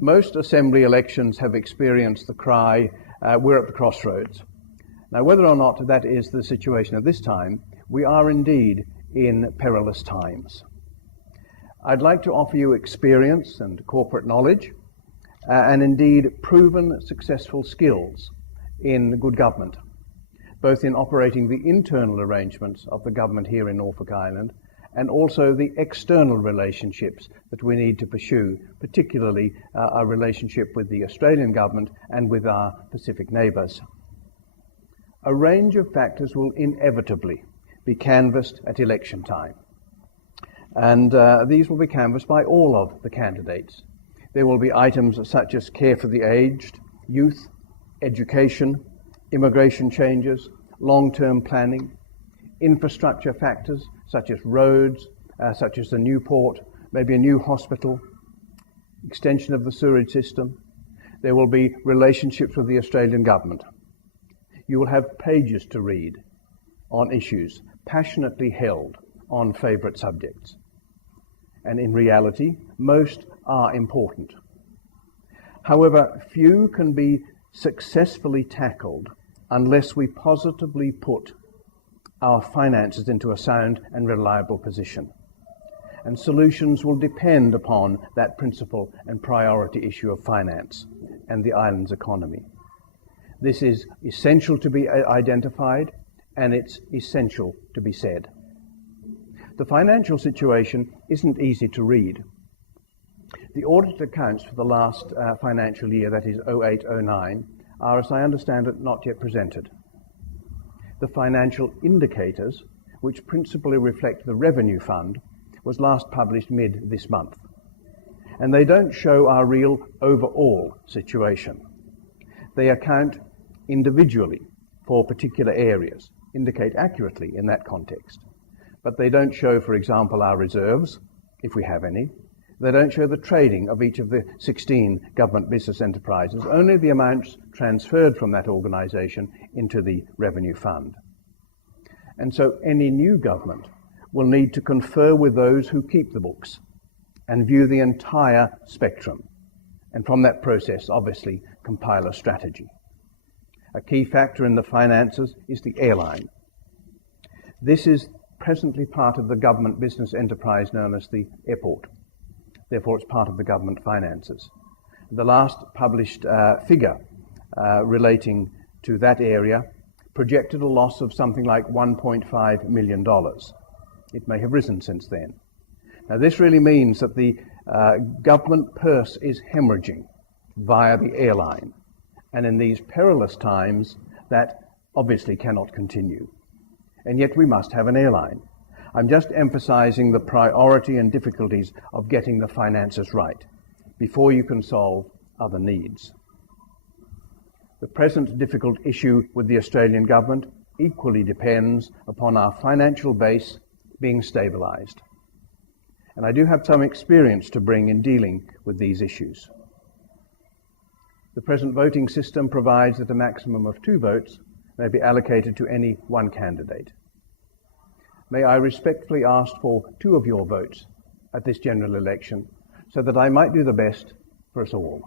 Most assembly elections have experienced the cry, we're at the crossroads. Now, whether or not that is the situation at this time, we are indeed in perilous times. I'd like to offer you experience and corporate knowledge, and indeed proven successful skills in good government, both in operating the internal arrangements of the government here in Norfolk Island and also the external relationships that we need to pursue, particularly our relationship with the Australian government and with our Pacific neighbours. A range of factors will inevitably be canvassed at election time, and these will be canvassed by all of the candidates. There will be items such as care for the aged, youth, education, immigration changes, long-term planning, infrastructure factors such as roads, such as the new port, maybe a new hospital, extension of the sewerage system. There will be relationships with the Australian government. You will have pages to read on issues passionately held on favourite subjects. And in reality, most are important. However, few can be successfully tackled unless we positively put our finances into a sound and reliable position. And solutions will depend upon that principal and priority issue of finance and the island's economy. This is essential to be identified, and it's essential to be said. The financial situation isn't easy to read. The audited accounts for the last financial year, that is 08-09, are, as I understand it, not yet presented. The financial indicators, which principally reflect the revenue fund, was last published mid this month. And they don't show our real overall situation. They account individually for particular areas, indicate accurately in that context. But they don't show, for example, our reserves, if we have any. They don't show the trading of each of the 16 government business enterprises, only the amounts transferred from that organisation into the revenue fund. And so any new government will need to confer with those who keep the books and view the entire spectrum, and from that process, obviously, compile a strategy. A key factor in the finances is the airline. This is presently part of the government business enterprise known as the airport. Therefore, it's part of the government finances. The last published figure relating to that area projected a loss of something like $1.5 million. It may have risen since then. Now, this really means that the government purse is hemorrhaging via the airline. And in these perilous times, that obviously cannot continue. And yet we must have an airline. I'm just emphasizing the priority and difficulties of getting the finances right before you can solve other needs. The present difficult issue with the Australian government equally depends upon our financial base being stabilized. And I do have some experience to bring in dealing with these issues. The present voting system provides that a maximum of 2 votes may be allocated to any one candidate. May I respectfully ask for 2 of your votes at this general election so that I might do the best for us all.